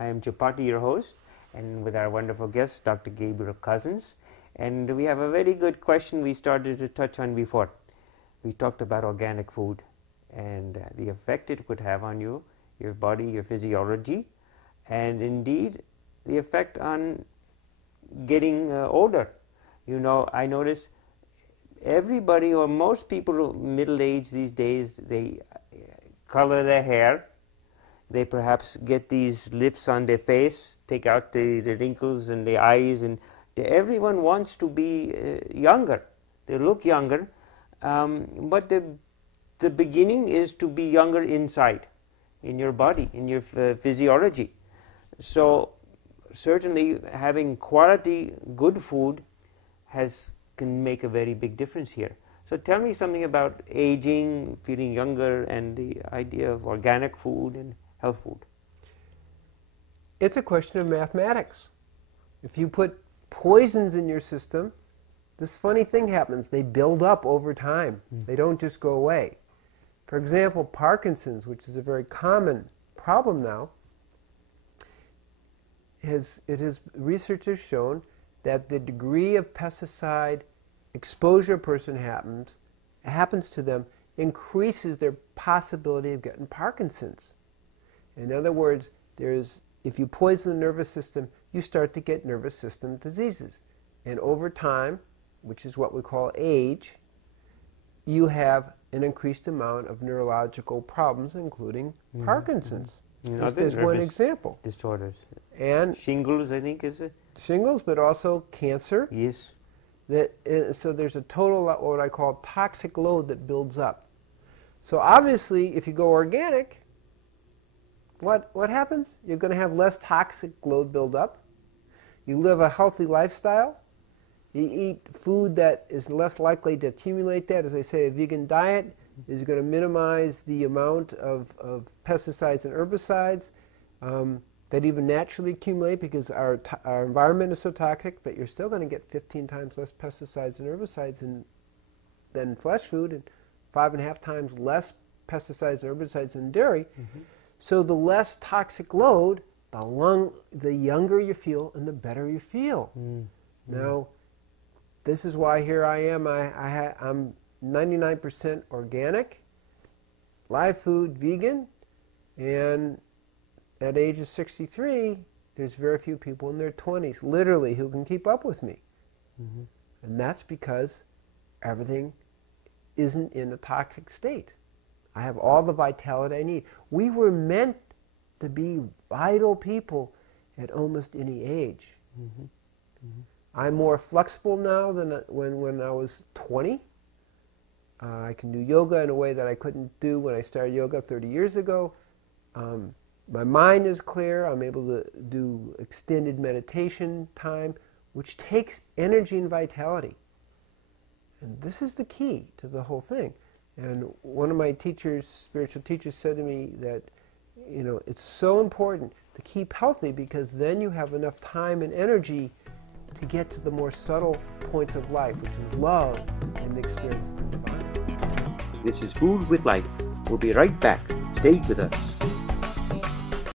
I am Chapati, your host, and with our wonderful guest, Dr. Gabriel Cousens. And we have a very good question we started to touch on before. We talked about organic food and the effect it could have on you, your body, your physiology, and indeed the effect on getting older. You know, I notice everybody or most people middle-aged these days, they color their hair. They perhaps get these lifts on their face, take out the wrinkles in the eyes, and everyone wants to be younger. They look younger, but the beginning is to be younger inside, in your body, in your physiology. So certainly having quality, good food can make a very big difference here. So tell me something about aging, feeling younger, and the idea of organic food and health food. It's a question of mathematics. If you put poisons in your system, this funny thing happens. They build up over time. They don't just go away. For example, Parkinson's, which is a very common problem now, research has shown that the degree of pesticide exposure a person happens to them increases their possibility of getting Parkinson's. In other words, if you poison the nervous system, you start to get nervous system diseases. And over time, which is what we call age, you have an increased amount of neurological problems, including Parkinson's. Just as one example. Disorders. And shingles, I think, is it? Shingles, but also cancer. Yes. So there's a total, what I call toxic load that builds up. So obviously, if you go organic, what happens? You're going to have less toxic load build up. You live a healthy lifestyle. You eat food that is less likely to accumulate that. As I say, a vegan diet is going to minimize the amount of pesticides and herbicides that even naturally accumulate because our environment is so toxic, but you're still going to get 15 times less pesticides and herbicides than fresh food and 5.5 times less pesticides and herbicides in dairy. So the less toxic load, the younger you feel and the better you feel. Now, this is why here I am. I'm 99% organic, live food, vegan, and at age of 63, there's very few people in their 20s, literally, who can keep up with me. And that's because everything isn't in a toxic state. I have all the vitality I need. We were meant to be vital people at almost any age. I'm more flexible now than when I was 20. I can do yoga in a way that I couldn't do when I started yoga 30 years ago. My mind is clear. I'm able to do extended meditation time, which takes energy and vitality. And this is the key to the whole thing. And one of my teachers, spiritual teachers, said to me that, you know, it's so important to keep healthy because then you have enough time and energy to get to the more subtle points of life, which is love and the experience of the divine. This is Food with Life. We'll be right back. Stay with us.